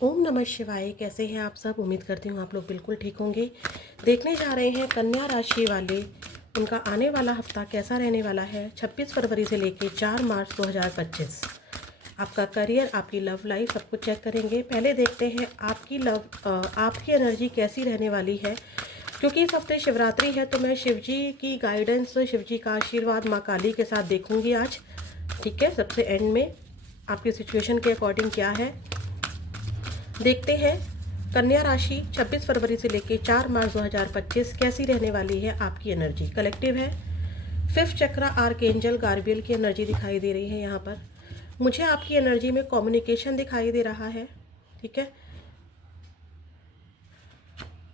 ओम नमः शिवाय। कैसे हैं आप सब? उम्मीद करती हूँ आप लोग बिल्कुल ठीक होंगे। देखने जा रहे हैं कन्या राशि वाले, उनका आने वाला हफ्ता कैसा रहने वाला है 26 फरवरी से लेके 4 मार्च 2025। आपका करियर, आपकी लव लाइफ, सब कुछ चेक करेंगे। पहले देखते हैं आपकी एनर्जी कैसी रहने वाली है, क्योंकि इस हफ्ते शिवरात्रि है तो मैं शिव जी की गाइडेंस, शिव जी का आशीर्वाद माँ काली के साथ देखूंगी आज। ठीक है, सबसे एंड में आपकी सिचुएशन के अकॉर्डिंग क्या है देखते हैं। कन्या राशि 26 फरवरी से लेकर 4 मार्च 2025 कैसी रहने वाली है। आपकी एनर्जी कलेक्टिव है। फिफ्थ चक्र आर्कएंजल गार्बियल की एनर्जी दिखाई दे रही है। यहाँ पर मुझे आपकी एनर्जी में कम्युनिकेशन दिखाई दे रहा है। ठीक है,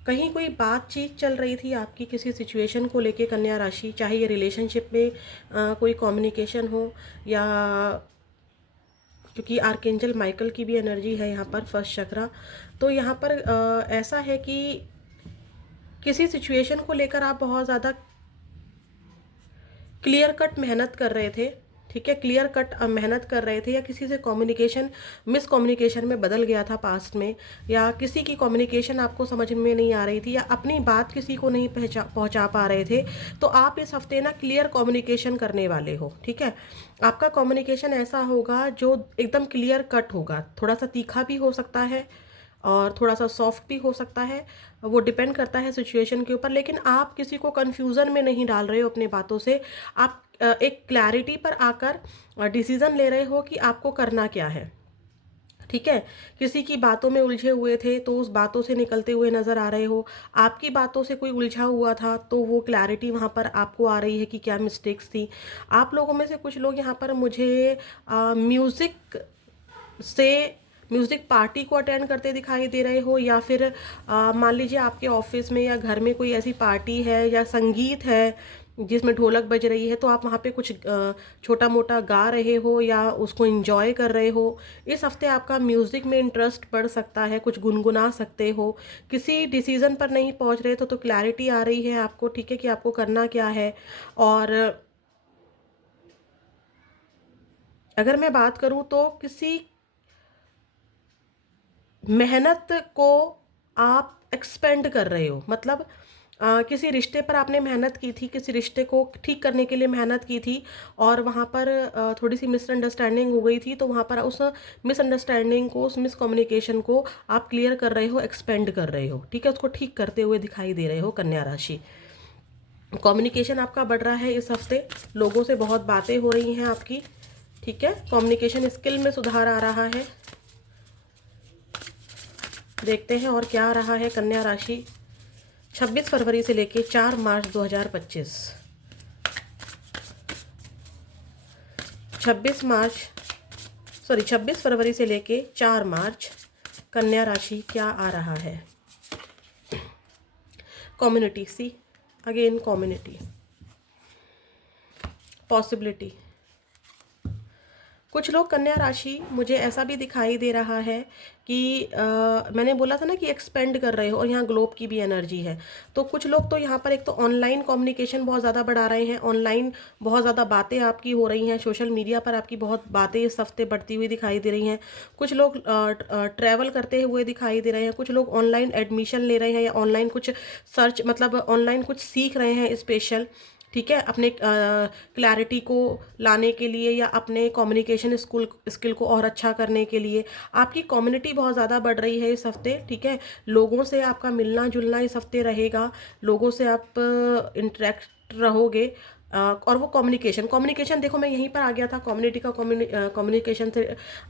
कहीं कोई बातचीत चल रही थी आपकी किसी सिचुएशन को लेके कन्या राशि, चाहे ये रिलेशनशिप में कोई कम्युनिकेशन हो या, क्योंकि आर्कएंजल माइकल की भी एनर्जी है यहाँ पर फर्स्ट चक्रा। तो यहाँ पर ऐसा है कि किसी सिचुएशन को लेकर आप बहुत ज़्यादा क्लियर कट मेहनत कर रहे थे। ठीक है, क्लियर कट मेहनत कर रहे थे, या किसी से कम्युनिकेशन मिस कम्युनिकेशन में बदल गया था पास्ट में, या किसी की कम्युनिकेशन आपको समझ में नहीं आ रही थी, या अपनी बात किसी को नहीं पहुंचा पा रहे थे। तो आप इस हफ्ते ना क्लियर कम्युनिकेशन करने वाले हो। ठीक है, आपका कम्युनिकेशन ऐसा होगा जो एकदम क्लियर कट होगा। थोड़ा सा तीखा भी हो सकता है और थोड़ा सा सॉफ्ट भी हो सकता है, वो डिपेंड करता है सिचुएशन के ऊपर। लेकिन आप किसी को कन्फ्यूज़न में नहीं डाल रहे हो अपने बातों से। आप एक क्लैरिटी पर आकर डिसीज़न ले रहे हो कि आपको करना क्या है। ठीक है, किसी की बातों में उलझे हुए थे तो उस बातों से निकलते हुए नज़र आ रहे हो। आपकी बातों से कोई उलझा हुआ था तो वो क्लैरिटी वहाँ पर आपको आ रही है कि क्या मिस्टेक्स थी। आप लोगों में से कुछ लोग यहाँ पर मुझे म्यूज़िक से म्यूज़िक पार्टी को अटेंड करते दिखाई दे रहे हो, या फिर मान लीजिए आपके ऑफिस में या घर में कोई ऐसी पार्टी है या संगीत है जिसमें ढोलक बज रही है, तो आप वहाँ पे कुछ छोटा मोटा गा रहे हो या उसको एंजॉय कर रहे हो। इस हफ्ते आपका म्यूज़िक में इंटरेस्ट बढ़ सकता है, कुछ गुनगुना सकते हो। किसी डिसीज़न पर नहीं पहुँच रहे तो क्लैरिटी आ रही है आपको। ठीक है, कि आपको करना क्या है। और अगर मैं बात करूँ तो किसी मेहनत को आप एक्सपेंड कर रहे हो, मतलब किसी रिश्ते पर आपने मेहनत की थी, किसी रिश्ते को ठीक करने के लिए मेहनत की थी, और वहाँ पर थोड़ी सी मिसअंडरस्टैंडिंग हो गई थी। तो वहाँ पर उस मिसअंडरस्टैंडिंग को, उस मिसकम्युनिकेशन को आप क्लियर कर रहे हो, एक्सपेंड कर रहे हो। ठीक है, उसको ठीक करते हुए दिखाई दे रहे हो कन्या राशि। कम्युनिकेशन आपका बढ़ रहा है इस हफ्ते, लोगों से बहुत बातें हो रही हैं आपकी। ठीक है, कम्युनिकेशन स्किल में सुधार आ रहा है। देखते हैं और क्या आ रहा है कन्या राशि 26 फरवरी से लेके 4 मार्च 2025। 26 फरवरी से लेके 4 मार्च कन्या राशि क्या आ रहा है। Community, see again community, possibility. कुछ लोग कन्या राशि, मुझे ऐसा भी दिखाई दे रहा है कि मैंने बोला था ना कि एक्सपेंड कर रहे हो, और यहाँ ग्लोब की भी एनर्जी है। तो कुछ लोग तो यहाँ पर एक तो ऑनलाइन कम्युनिकेशन बहुत ज़्यादा बढ़ा रहे हैं। ऑनलाइन बहुत ज़्यादा बातें आपकी हो रही हैं, सोशल मीडिया पर आपकी बहुत बातें इस हफ्ते बढ़ती हुई दिखाई दे रही हैं। कुछ लोग ट्रैवल करते हुए दिखाई दे रहे हैं। कुछ लोग ऑनलाइन एडमिशन ले रहे हैं, या ऑनलाइन कुछ सर्च, मतलब ऑनलाइन कुछ सीख रहे हैं स्पेशल। ठीक है, अपने क्लैरिटी को लाने के लिए, या अपने कम्युनिकेशन स्किल को और अच्छा करने के लिए। आपकी कम्युनिटी बहुत ज़्यादा बढ़ रही है इस हफ्ते। ठीक है, लोगों से आपका मिलना जुलना इस हफ्ते रहेगा। लोगों से आप इंटरेक्ट रहोगे। और वो कम्युनिकेशन कम्युनिकेशन देखो, मैं यहीं पर आ गया था। कम्युनिटी का कम्युनिकेशन से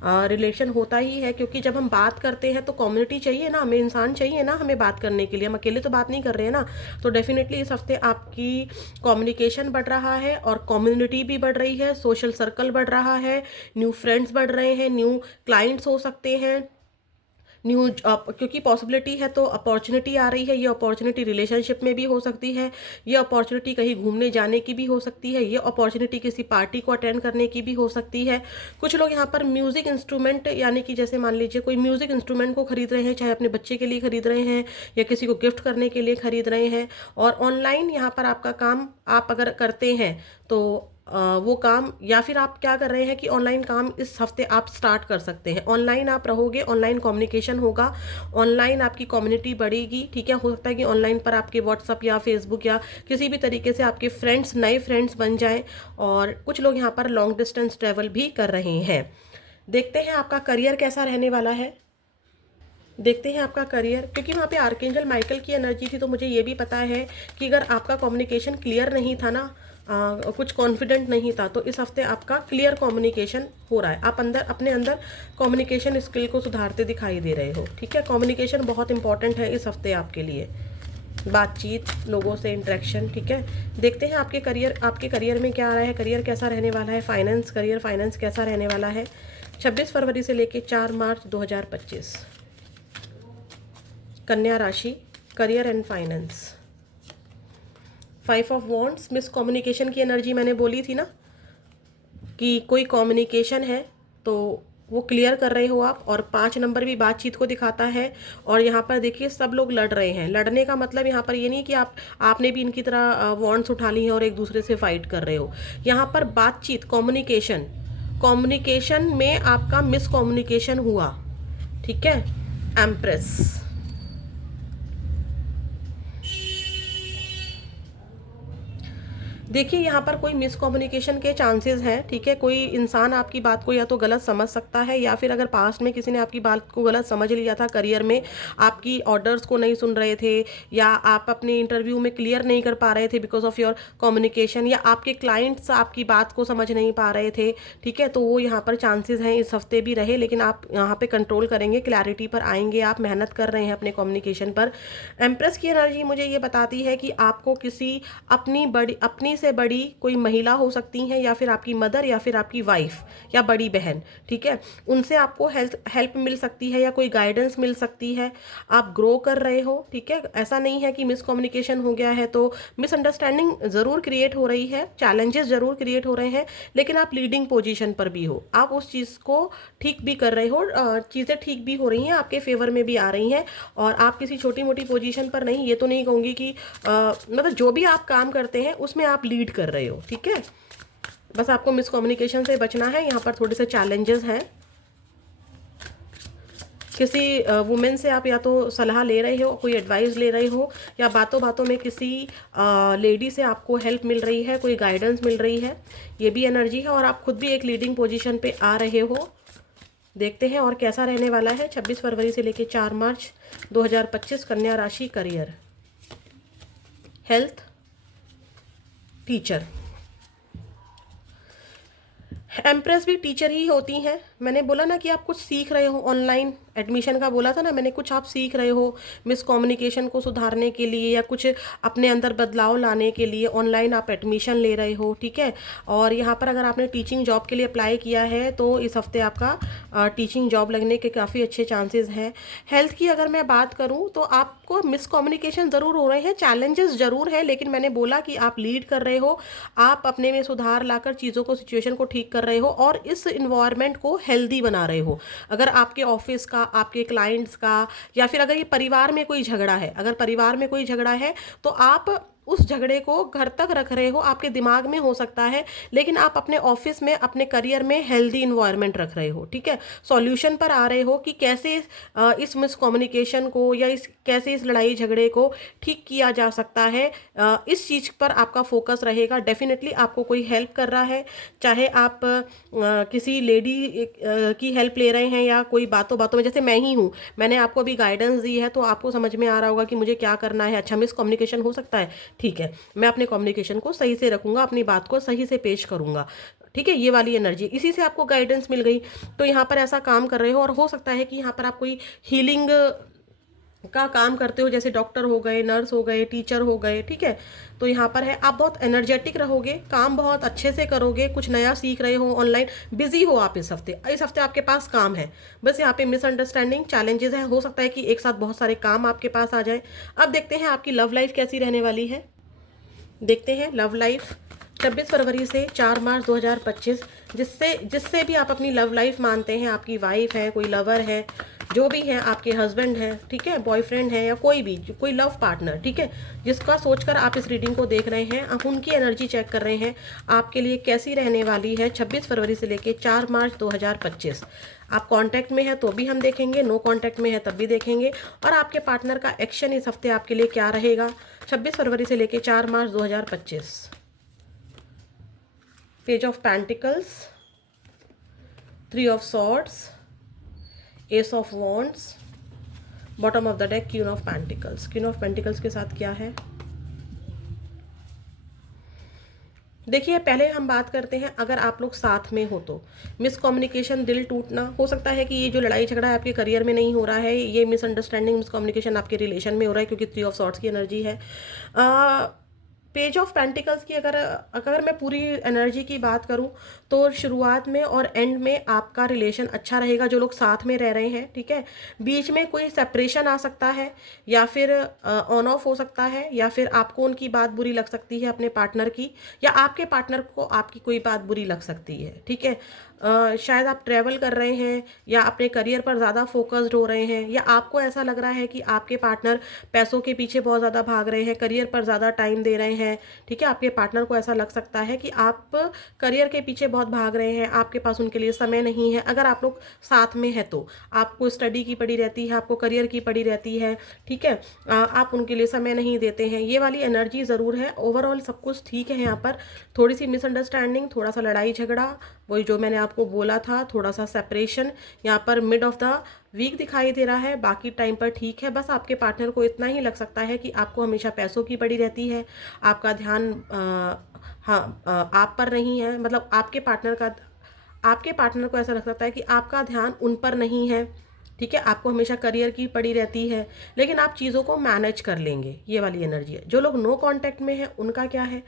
रिलेशन होता ही है, क्योंकि जब हम बात करते हैं तो कम्युनिटी चाहिए ना हमें, इंसान चाहिए ना हमें बात करने के लिए। हम अकेले तो बात नहीं कर रहे हैं ना। तो डेफिनेटली इस हफ्ते आपकी कम्युनिकेशन बढ़ रहा है, और कम्युनिटी भी बढ़ रही है, सोशल सर्कल बढ़ रहा है, न्यू फ्रेंड्स बढ़ रहे हैं, न्यू क्लाइंट्स हो सकते हैं, न्यू क्योंकि पॉसिबिलिटी है तो अपॉर्चुनिटी आ रही है। ये अपॉर्चुनिटी रिलेशनशिप में भी हो सकती है, ये अपॉर्चुनिटी कहीं घूमने जाने की भी हो सकती है, ये अपॉर्चुनिटी किसी पार्टी को अटेंड करने की भी हो सकती है। कुछ लोग यहाँ पर म्यूज़िक इंस्ट्रूमेंट, यानी कि जैसे मान लीजिए कोई म्यूज़िक इंस्ट्रूमेंट को खरीद रहे हैं, चाहे अपने बच्चे के लिए खरीद रहे हैं या किसी को गिफ्ट करने के लिए खरीद रहे हैं। और ऑनलाइन यहाँ पर आपका काम आप अगर करते हैं तो वो काम, या फिर आप क्या कर रहे हैं कि ऑनलाइन काम इस हफ्ते आप स्टार्ट कर सकते हैं। ऑनलाइन आप रहोगे, ऑनलाइन कम्युनिकेशन होगा, ऑनलाइन आपकी कम्युनिटी बढ़ेगी, ठीक है। हो सकता है कि ऑनलाइन पर आपके व्हाट्सअप या फेसबुक या किसी भी तरीके से आपके फ्रेंड्स, नए फ्रेंड्स बन जाएं। और कुछ लोग यहाँ पर लॉन्ग डिस्टेंस ट्रैवल भी कर रहे हैं। देखते हैं आपका करियर कैसा रहने वाला है। देखते हैं आपका करियर, क्योंकि वहाँ पे आर्कएंजल माइकल की एनर्जी थी, तो मुझे ये भी पता है कि अगर आपका कम्युनिकेशन क्लियर नहीं था ना, कुछ कॉन्फिडेंट नहीं था, तो इस हफ्ते आपका क्लियर कम्युनिकेशन हो रहा है। आप अपने अंदर कम्युनिकेशन स्किल को सुधारते दिखाई दे रहे हो, ठीक है। कम्युनिकेशन बहुत इंपॉर्टेंट है इस हफ्ते आपके लिए, बातचीत, लोगों से इंटरेक्शन, ठीक है। देखते हैं आपके करियर में क्या आ रहा है, करियर कैसा रहने वाला है। फाइनेंस कैसा रहने वाला है 26 फरवरी से लेकर 4 मार्च 2025। कन्या राशि, career and finance. 5 of wands, miss communication की एनर्जी मैंने बोली थी ना कि कोई कम्युनिकेशन है तो वो क्लियर कर रहे हो आप। और 5 नंबर भी बातचीत को दिखाता है। और यहाँ पर देखिए सब लोग लड़ रहे हैं। लड़ने का मतलब यहाँ पर ये नहीं कि आपने भी इनकी तरह वॉन्ड्स उठा ली हैं और एक दूसरे से फाइट कर रहे हो। यहाँ पर बातचीत, कम्युनिकेशन में आपका मिस कम्युनिकेशन हुआ, ठीक है। एम्प्रेस, देखिए यहाँ पर कोई मिसकम्युनिकेशन के चांसेस हैं, ठीक है। कोई इंसान आपकी बात को या तो गलत समझ सकता है, या फिर अगर पास्ट में किसी ने आपकी बात को गलत समझ लिया था, करियर में आपकी ऑर्डर्स को नहीं सुन रहे थे, या आप अपने इंटरव्यू में क्लियर नहीं कर पा रहे थे बिकॉज ऑफ योर कम्युनिकेशन, या आपके क्लाइंट्स आपकी बात को समझ नहीं पा रहे थे, ठीक है। तो वो यहाँ पर चांसेस हैं इस हफ्ते भी रहे, लेकिन आप यहाँ पे कंट्रोल करेंगे, क्लैरिटी पर आएंगे, आप मेहनत कर रहे हैं अपने कम्युनिकेशन पर। एम्प्रेस की एनर्जी मुझे ये बताती है कि आपको किसी अपनी से बड़ी कोई महिला हो सकती हैं, या फिर आपकी मदर, या फिर आपकी वाइफ या बड़ी बहन, ठीक है, उनसे आपको हेल्प मिल सकती है या कोई गाइडेंस मिल सकती है। आप ग्रो कर रहे हो, ठीक है। ऐसा नहीं है कि मिसकम्युनिकेशन हो गया है तो मिसअंडरस्टैंडिंग ज़रूर क्रिएट हो रही है, चैलेंजेस ज़रूर क्रिएट हो रहे हैं, लेकिन आप लीडिंग पोजीशन पर भी हो, आप उस चीज़ को ठीक भी कर रहे हो, चीज़ें ठीक भी हो रही हैं, आपके फेवर में भी आ रही हैं। और आप किसी छोटी मोटी पोजीशन पर नहीं, ये तो नहीं कहूँगी कि मतलब जो भी आप काम करते हैं उसमें आप लीड कर रहे हो, ठीक है। बस आपको मिसकम्युनिकेशन से बचना है। यहाँ पर थोड़े से चैलेंजेस हैं। किसी वुमेन से आप या तो सलाह ले रहे हो, कोई एडवाइस ले रहे हो, या बातों बातों में किसी लेडी से आपको हेल्प मिल रही है, कोई गाइडेंस मिल रही है, ये भी एनर्जी है। और आप खुद भी एक लीडिंग पोजीशन पे आ रहे हो। देखते हैं और कैसा रहने वाला है 26 फरवरी से लेकर 4 मार्च 2025। कन्या राशि, करियर, हेल्थ, टीचर। एम्प्रेस भी टीचर ही होती हैं। मैंने बोला ना कि आप कुछ सीख रहे हो, ऑनलाइन एडमिशन का बोला था ना मैंने, कुछ आप सीख रहे हो मिसकम्युनिकेशन को सुधारने के लिए, या कुछ अपने अंदर बदलाव लाने के लिए ऑनलाइन आप एडमिशन ले रहे हो, ठीक है। और यहाँ पर अगर आपने टीचिंग जॉब के लिए अप्लाई किया है तो इस हफ्ते आपका टीचिंग जॉब लगने के काफ़ी अच्छे चांसेस हैं। हेल्थ की अगर मैं बात करूँ तो आपको मिसकम्युनिकेशन ज़रूर हो रहे हैं, चैलेंजेस ज़रूर हैं, लेकिन मैंने बोला कि आप लीड कर रहे हो, आप अपने में सुधार लाकर चीज़ों को, सिचुएशन को ठीक कर रहे हो और इस इन्वायरमेंट को हेल्दी बना रहे हो। अगर आपके ऑफिस का, आपके क्लाइंट्स का, या फिर अगर ये परिवार में कोई झगड़ा है, अगर परिवार में कोई झगड़ा है तो आप उस झगड़े को घर तक रख रहे हो, आपके दिमाग में हो सकता है, लेकिन आप अपने ऑफिस में, अपने करियर में हेल्दी इन्वायरमेंट रख रहे हो, ठीक है। सॉल्यूशन पर आ रहे हो कि कैसे इस मिसकम्युनिकेशन को या कैसे इस लड़ाई झगड़े को ठीक किया जा सकता है। इस चीज़ पर आपका फोकस रहेगा। डेफिनेटली आपको कोई हेल्प कर रहा है, चाहे आप किसी लेडी की हेल्प ले रहे हैं, या कोई बातों बातों में, जैसे मैं ही हूँ, मैंने आपको अभी गाइडेंस दी है तो आपको समझ में आ रहा होगा कि मुझे क्या करना है। अच्छा, मिसकम्युनिकेशन हो सकता है, ठीक है, मैं अपने कम्युनिकेशन को सही से रखूंगा, अपनी बात को सही से पेश करूंगा, ठीक है। ये वाली एनर्जी, इसी से आपको गाइडेंस मिल गई, तो यहाँ पर ऐसा काम कर रहे हो। और हो सकता है कि यहाँ पर आप कोई हीलिंग का काम करते हो, जैसे डॉक्टर हो गए, नर्स हो गए, टीचर हो गए, ठीक है। तो यहाँ पर है, आप बहुत एनर्जेटिक रहोगे, काम बहुत अच्छे से करोगे, कुछ नया सीख रहे हो, ऑनलाइन बिजी हो आप इस हफ्ते आपके पास काम है। बस यहाँ पे मिसअंडरस्टैंडिंग, चैलेंजेस हैं, हो सकता है कि एक साथ बहुत सारे काम आपके पास आ जाए। अब देखते हैं आपकी लव लाइफ कैसी रहने वाली है। देखते हैं लव लाइफ 26 फरवरी से 4 मार्च 2025। जिससे जिससे भी आप अपनी लव लाइफ मानते हैं, आपकी वाइफ है, कोई लवर है, जो भी है, आपके हस्बैंड है, ठीक है, बॉयफ्रेंड है, या कोई भी कोई लव पार्टनर, ठीक है, जिसका सोचकर आप इस रीडिंग को देख रहे हैं, आप उनकी एनर्जी चेक कर रहे हैं आपके लिए कैसी रहने वाली है 26 फरवरी से लेके 4 मार्च 2025। आप कांटेक्ट में है तो भी हम देखेंगे, नो कांटेक्ट में है तब भी देखेंगे, और आपके पार्टनर का एक्शन इस हफ्ते आपके लिए क्या रहेगा 26 फरवरी से लेके 4 मार्च 2025। Page of pentacles, 3 of swords, S of wands, bottom of the deck queen of pentacles. Queen of pentacles के साथ क्या है देखिए, पहले हम बात करते हैं अगर आप लोग साथ में हो तो मिसकम्युनिकेशन, दिल टूटना, हो सकता है कि ये जो लड़ाई झगड़ा आपके करियर में नहीं हो रहा है, ये मिसअंडरस्टैंडिंग, मिसकम्युनिकेशन आपके रिलेशन में हो रहा है, क्योंकि 3 ऑफ सॉर्ड्स की एनर्जी है। पेज ऑफ पेंटिकल्स की अगर अगर मैं पूरी एनर्जी की बात करूं तो शुरुआत में और एंड में आपका रिलेशन अच्छा रहेगा, जो लोग साथ में रह रहे हैं, ठीक है। बीच में कोई सेपरेशन आ सकता है, या फिर ऑन ऑफ हो सकता है, या फिर आपको उनकी बात बुरी लग सकती है अपने पार्टनर की, या आपके पार्टनर को आपकी कोई बात बुरी लग सकती है, ठीक है। शायद आप ट्रैवल कर रहे हैं, या अपने करियर पर ज़्यादा फोकस्ड हो रहे हैं, या आपको ऐसा लग रहा है कि आपके पार्टनर पैसों के पीछे बहुत ज़्यादा भाग रहे हैं, करियर पर ज़्यादा टाइम दे रहे हैं, ठीक है। आपके पार्टनर को ऐसा लग सकता है कि आप करियर के पीछे बहुत भाग रहे हैं, आपके पास उनके लिए समय नहीं है। अगर आप लोग साथ में हैं तो आपको स्टडी की पड़ी रहती है, आपको करियर की पड़ी रहती है, ठीक है, आप उनके लिए समय नहीं देते हैं, ये वाली एनर्जी ज़रूर है। ओवरऑल सब कुछ ठीक है, यहाँ पर थोड़ी सी मिसअंडरस्टैंडिंग, थोड़ा सा लड़ाई झगड़ा, वही जो मैंने आपको बोला था, थोड़ा सा सेपरेशन यहाँ पर मिड ऑफ द वीक दिखाई दे रहा है, बाकी टाइम पर ठीक है। बस आपके पार्टनर को इतना ही लग सकता है कि आपको हमेशा पैसों की पड़ी रहती है, आपका ध्यान हाँ आप पर नहीं है, मतलब आपके पार्टनर को ऐसा लग सकता है कि आपका ध्यान उन पर नहीं है, ठीक है। आपको हमेशा करियर की पड़ी रहती है, लेकिन आप चीज़ों को मैनेज कर लेंगे, ये वाली एनर्जी है। जो लोग नो कांटेक्ट में हैं उनका क्या है,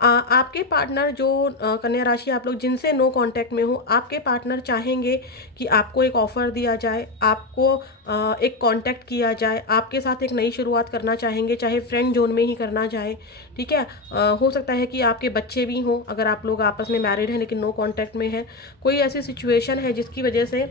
आपके पार्टनर जो कन्या राशि आप लोग जिनसे नो कांटेक्ट में हो, आपके पार्टनर चाहेंगे कि आपको एक ऑफ़र दिया जाए, आपको एक कांटेक्ट किया जाए, आपके साथ एक नई शुरुआत करना चाहेंगे, चाहे फ्रेंड जोन में ही करना चाहे, ठीक है। हो सकता है कि आपके बच्चे भी हों, अगर आप लोग आपस में मैरिड हैं लेकिन नो कांटेक्ट में हैं, कोई ऐसी सिचुएशन है जिसकी वजह से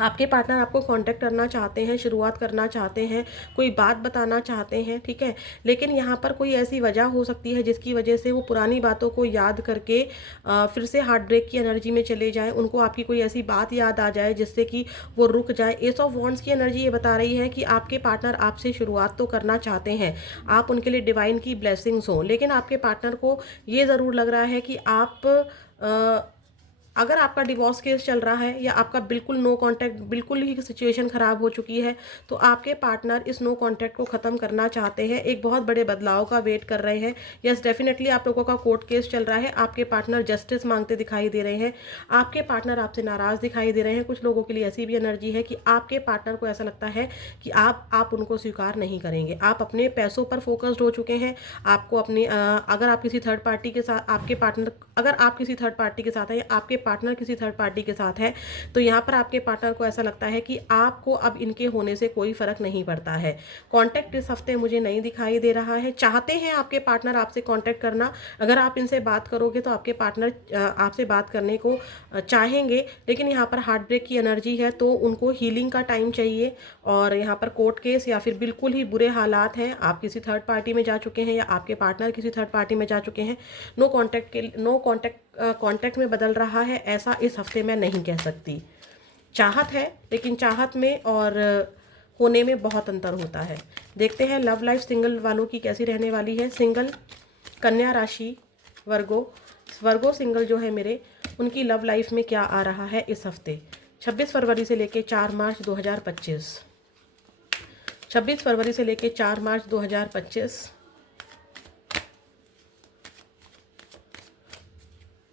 आपके पार्टनर आपको कांटेक्ट करना चाहते हैं, शुरुआत करना चाहते हैं, कोई बात बताना चाहते हैं, ठीक है। लेकिन यहाँ पर कोई ऐसी वजह हो सकती है जिसकी वजह से वो पुरानी बातों को याद करके फिर से हार्ट ब्रेक की एनर्जी में चले जाएं, उनको आपकी कोई ऐसी बात याद आ जाए जिससे कि वो रुक जाए। एस ऑफ वॉन्ड्स की एनर्जी ये बता रही है कि आपके पार्टनर आपसे शुरुआत तो करना चाहते हैं, आप उनके लिए डिवाइन की ब्लेसिंग्स हों, लेकिन आपके पार्टनर को ये ज़रूर लग रहा है कि अगर आपका डिवोर्स केस चल रहा है, या आपका बिल्कुल नो कांटेक्ट, बिल्कुल ही सिचुएशन ख़राब हो चुकी है, तो आपके पार्टनर इस नो कांटेक्ट को ख़त्म करना चाहते हैं, एक बहुत बड़े बदलाव का वेट कर रहे हैं। यस, डेफिनेटली आप लोगों का कोर्ट केस चल रहा है, आपके पार्टनर जस्टिस मांगते दिखाई दे रहे हैं, आपके पार्टनर आपसे नाराज़ दिखाई दे रहे हैं। कुछ लोगों के लिए ऐसी भी एनर्जी है कि आपके पार्टनर को ऐसा लगता है कि आप उनको स्वीकार नहीं करेंगे, आप अपने पैसों पर फोकस्ड हो चुके हैं। आपको अपने अगर आप किसी थर्ड पार्टी के साथ, आपके पार्टनर अगर आप किसी थर्ड पार्टी के साथ हैं, या आपके पार्टनर किसी थर्ड पार्टी के साथ है, तो यहाँ पर आपके पार्टनर को ऐसा लगता है कि आपको अब इनके होने से कोई फर्क नहीं पड़ता है। कांटेक्ट इस हफ्ते मुझे नहीं दिखाई दे रहा है। चाहते हैं आपके पार्टनर आपसे कांटेक्ट करना, अगर आप इनसे बात करोगे तो आपके पार्टनर आपसे बात करने को चाहेंगे, लेकिन यहाँ पर हार्ट ब्रेक की एनर्जी है, तो उनको हीलिंग का टाइम चाहिए। और यहाँ पर कोर्ट केस या फिर बिल्कुल ही बुरे हालात हैं, आप किसी थर्ड पार्टी में जा चुके हैं, या आपके पार्टनर किसी थर्ड पार्टी में जा चुके हैं, नो कांटेक्ट में बदल रहा है, ऐसा इस हफ्ते मैं नहीं कह सकती। चाहत है, लेकिन चाहत में और होने में बहुत अंतर होता है। देखते हैं लव लाइफ सिंगल वालों की कैसी रहने वाली है। सिंगल कन्या राशि, वर्गो सिंगल जो है मेरे, उनकी लव लाइफ में क्या आ रहा है इस हफ्ते 26 फरवरी से लेके 4 मार्च 2025। 26 फरवरी से लेके 4 मार्च 2025।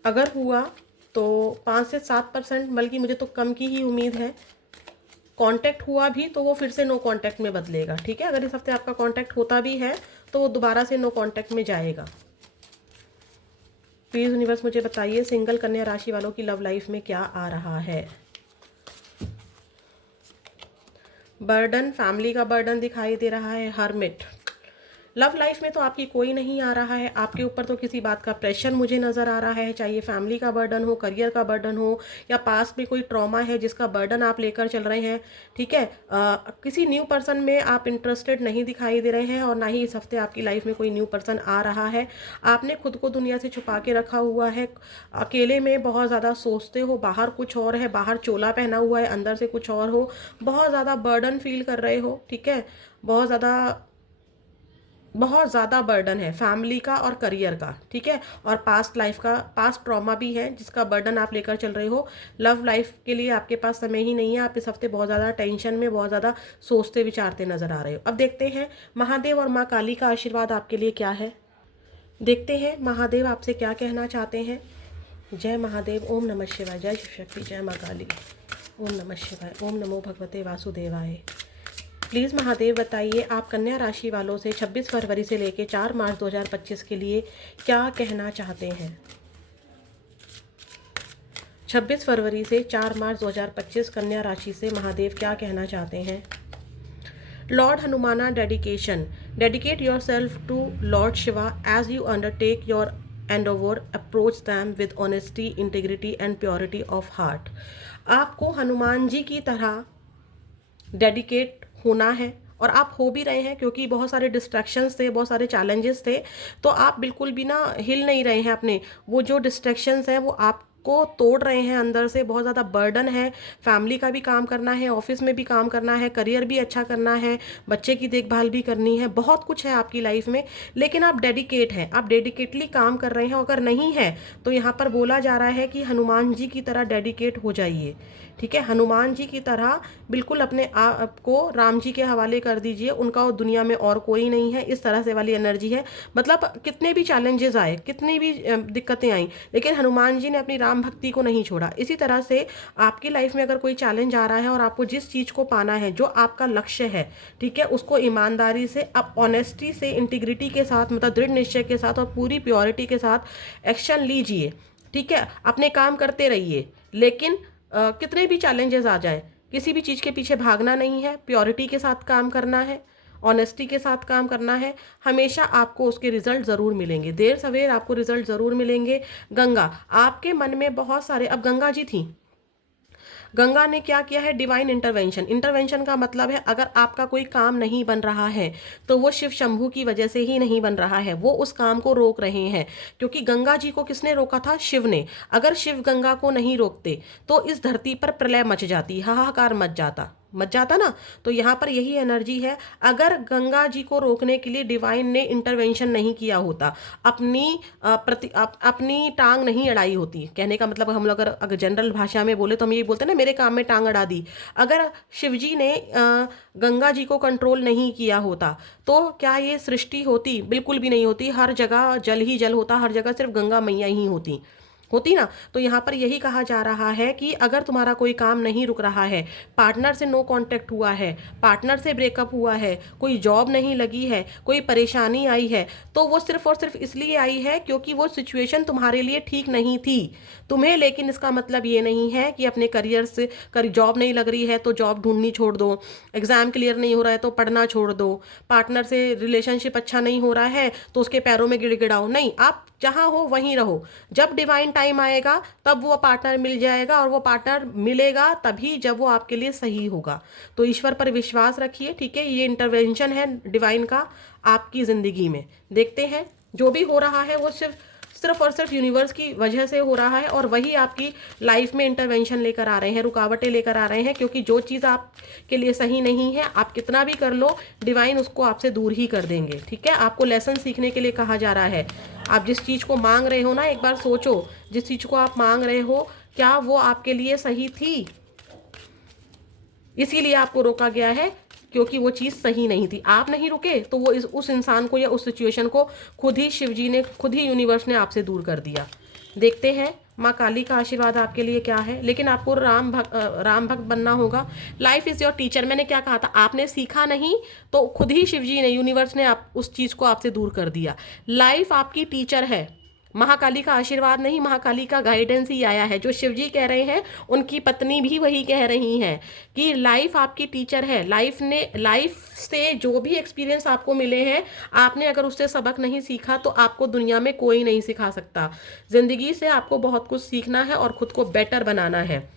अगर हुआ तो 5 से 7%, बल्कि मुझे तो कम की ही उम्मीद है। कांटेक्ट हुआ भी तो वो फिर से नो कांटेक्ट में बदलेगा, ठीक है। अगर इस हफ्ते आपका कांटेक्ट होता भी है तो वो दोबारा से नो कांटेक्ट में जाएगा। प्लीज़ यूनिवर्स मुझे बताइए सिंगल कन्या राशि वालों की लव लाइफ में क्या आ रहा है। बर्डन, फैमिली का बर्डन दिखाई दे रहा है। हर्मिट, लव लाइफ में तो आपकी कोई नहीं आ रहा है, आपके ऊपर तो किसी बात का प्रेशर मुझे नज़र आ रहा है, चाहिए फैमिली का बर्डन हो, करियर का बर्डन हो, या पास्ट में कोई ट्रॉमा है जिसका बर्डन आप लेकर चल रहे हैं। ठीक है, किसी न्यू पर्सन में आप इंटरेस्टेड नहीं दिखाई दे रहे हैं, और ना ही इस हफ्ते आपकी लाइफ में कोई न्यू पर्सन आ रहा है। आपने खुद को दुनिया से छुपा के रखा हुआ है, अकेले में बहुत ज़्यादा सोचते हो, बाहर कुछ और है, बाहर चोला पहना हुआ है, अंदर से कुछ और हो, बहुत ज़्यादा बर्डन फील कर रहे हो। ठीक है, बहुत ज़्यादा बहुत ज़्यादा बर्डन है फैमिली का और करियर का। ठीक है, और पास्ट लाइफ का, पास्ट ट्रॉमा भी है जिसका बर्डन आप लेकर चल रहे हो। लव लाइफ के लिए आपके पास समय ही नहीं है, आप इस हफ्ते बहुत ज़्यादा टेंशन में, बहुत ज़्यादा सोचते विचारते नज़र आ रहे हो। अब देखते हैं महादेव और माँ काली का आशीर्वाद आपके लिए क्या है। देखते हैं महादेव आपसे क्या कहना चाहते हैं। जय महादेव, ओम नमः शिवाय, जय शिव शक्ति, जय माँ काली, ओम नमः शिवाय, ओम नमो भगवते वासुदेवाय। प्लीज़ महादेव बताइए, आप कन्या राशि वालों से 26 फरवरी से लेकर 4 मार्च 2025 के लिए क्या कहना चाहते हैं। 26 फरवरी से 4 मार्च 2025 कन्या राशि से महादेव क्या कहना चाहते हैं। Lord Hanumana dedication, dedicate yourself to lord Shiva as you undertake your endeavor, approach them with honesty, integrity and purity of heart। आपको हनुमान जी की तरह डेडिकेट होना है, और आप हो भी रहे हैं, क्योंकि बहुत सारे डिस्ट्रैक्शंस थे, बहुत सारे चैलेंजेस थे, तो आप बिल्कुल भी ना हिल नहीं रहे हैं अपने। वो जो डिस्ट्रैक्शंस हैं वो आपको तोड़ रहे हैं अंदर से, बहुत ज़्यादा बर्डन है, फैमिली का भी काम करना है, ऑफिस में भी काम करना है, करियर भी अच्छा करना है, बच्चे की देखभाल भी करनी है, बहुत कुछ है आपकी लाइफ में, लेकिन आप डेडिकेट हैं, आप डेडिकेटली काम कर रहे हैं। अगर नहीं है तो यहाँ पर बोला जा रहा है कि हनुमान जी की तरह डेडिकेट हो जाइए। ठीक है, हनुमान जी की तरह बिल्कुल अपने आप को राम जी के हवाले कर दीजिए, उनका और दुनिया में और कोई नहीं है, इस तरह से वाली एनर्जी है। मतलब कितने भी चैलेंजेस आए, कितनी भी दिक्कतें आई, लेकिन हनुमान जी ने अपनी राम भक्ति को नहीं छोड़ा। इसी तरह से आपकी लाइफ में अगर कोई चैलेंज आ रहा है और आपको जिस चीज़ को पाना है, जो आपका लक्ष्य है, ठीक है, उसको ईमानदारी से, आप ऑनेस्टी से, इंटीग्रिटी के साथ, मतलब दृढ़ निश्चय के साथ और पूरी प्योरिटी के साथ एक्शन लीजिए। ठीक है, अपने काम करते रहिए, लेकिन कितने भी चैलेंजेस आ जाएं, किसी भी चीज़ के पीछे भागना नहीं है, प्योरिटी के साथ काम करना है, ऑनेस्टी के साथ काम करना है। हमेशा आपको उसके रिजल्ट ज़रूर मिलेंगे, देर सवेर आपको रिजल्ट ज़रूर मिलेंगे। गंगा, आपके मन में बहुत सारे, अब गंगा जी थी, गंगा ने क्या किया है, डिवाइन इंटरवेंशन। इंटरवेंशन का मतलब है अगर आपका कोई काम नहीं बन रहा है तो वो शिव शंभू की वजह से ही नहीं बन रहा है, वो उस काम को रोक रहे हैं। क्योंकि गंगा जी को किसने रोका था, शिव ने। अगर शिव गंगा को नहीं रोकते तो इस धरती पर प्रलय मच जाती, हाहाकार मच जाता ना। तो यहाँ पर यही एनर्जी है, अगर गंगा जी को रोकने के लिए डिवाइन ने इंटरवेंशन नहीं किया होता, अपनी टांग नहीं अड़ाई होती। कहने का मतलब हम लोग अगर जनरल भाषा में बोले तो हम यही बोलते हैं ना, मेरे काम में टांग अड़ा दी। अगर शिवजी ने गंगा जी को कंट्रोल नहीं किया होता तो क्या ये सृष्टि होती, बिल्कुल भी नहीं होती। हर जगह जल ही जल होता, हर जगह सिर्फ गंगा मैया ही होती ना। तो यहाँ पर यही कहा जा रहा है कि अगर तुम्हारा कोई काम नहीं रुक रहा है, पार्टनर से नो कांटेक्ट हुआ है, पार्टनर से ब्रेकअप हुआ है, कोई जॉब नहीं लगी है, कोई परेशानी आई है, तो वो सिर्फ और सिर्फ इसलिए आई है क्योंकि वो सिचुएशन तुम्हारे लिए ठीक नहीं थी तुम्हें। लेकिन इसका मतलब ये नहीं है कि अपने करियर से, जॉब नहीं लग रही है तो जॉब ढूंढनी छोड़ दो, एग्जाम क्लियर नहीं हो रहा है तो पढ़ना छोड़ दो, पार्टनर से रिलेशनशिप अच्छा नहीं हो रहा है तो उसके पैरों में गिड़गिड़ाओ नहीं। आप जहाँ हो वहीं रहो, जब डिवाइन टाइम आएगा तब वो पार्टनर मिल जाएगा, और वो पार्टनर मिलेगा तभी जब वो आपके लिए सही होगा। तो ईश्वर पर विश्वास रखिए। ठीक है, ये इंटरवेंशन है डिवाइन का आपकी ज़िंदगी में। देखते हैं जो भी हो रहा है वो सिर्फ और सिर्फ यूनिवर्स की वजह से हो रहा है, और वही आपकी लाइफ में इंटरवेंशन लेकर आ रहे हैं, रुकावटें लेकर आ रहे हैं। क्योंकि जो चीज़ आपके लिए सही नहीं है, आप कितना भी कर लो, डिवाइन उसको आपसे दूर ही कर देंगे। ठीक है, आपको लेसन सीखने के लिए कहा जा रहा है। आप जिस चीज़ को मांग रहे हो ना, एक बार सोचो, जिस चीज़ को आप मांग रहे हो क्या वो आपके लिए सही थी, इसीलिए आपको रोका गया है क्योंकि वो चीज़ सही नहीं थी। आप नहीं रुके तो वो उस इंसान को या उस सिचुएशन को खुद ही शिवजी ने, खुद ही यूनिवर्स ने आपसे दूर कर दिया। देखते हैं माँ काली का आशीर्वाद आपके लिए क्या है। लेकिन आपको राम भक्त बनना होगा। लाइफ इज़ योर टीचर, मैंने क्या कहा था, आपने सीखा नहीं तो खुद ही शिवजी ने, यूनिवर्स ने आप उस चीज़ को आपसे दूर कर दिया। लाइफ आपकी टीचर है, महाकाली का आशीर्वाद नहीं, महाकाली का गाइडेंस ही आया है। जो शिव जी कह रहे हैं उनकी पत्नी भी वही कह रही हैं कि लाइफ आपकी टीचर है। लाइफ से जो भी एक्सपीरियंस आपको मिले हैं, आपने अगर उससे सबक नहीं सीखा तो आपको दुनिया में कोई नहीं सिखा सकता। जिंदगी से आपको बहुत कुछ सीखना है और खुद को बेटर बनाना है।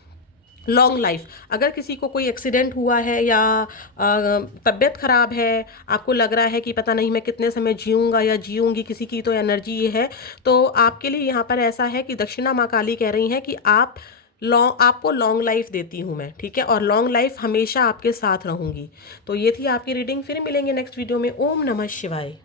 लॉन्ग लाइफ, अगर किसी को कोई एक्सीडेंट हुआ है या तबीयत खराब है, आपको लग रहा है कि पता नहीं मैं कितने समय जीऊँगा या जीऊँगी, किसी की तो एनर्जी ये है, तो आपके लिए यहाँ पर ऐसा है कि दक्षिणा माँ काली कह रही हैं कि आपको लॉन्ग लाइफ देती हूँ मैं, ठीक है, और लॉन्ग लाइफ हमेशा आपके साथ रहूँगी। तो ये थी आपकी रीडिंग। फिर मिलेंगे नेक्स्ट वीडियो में। ओम नमः शिवाय।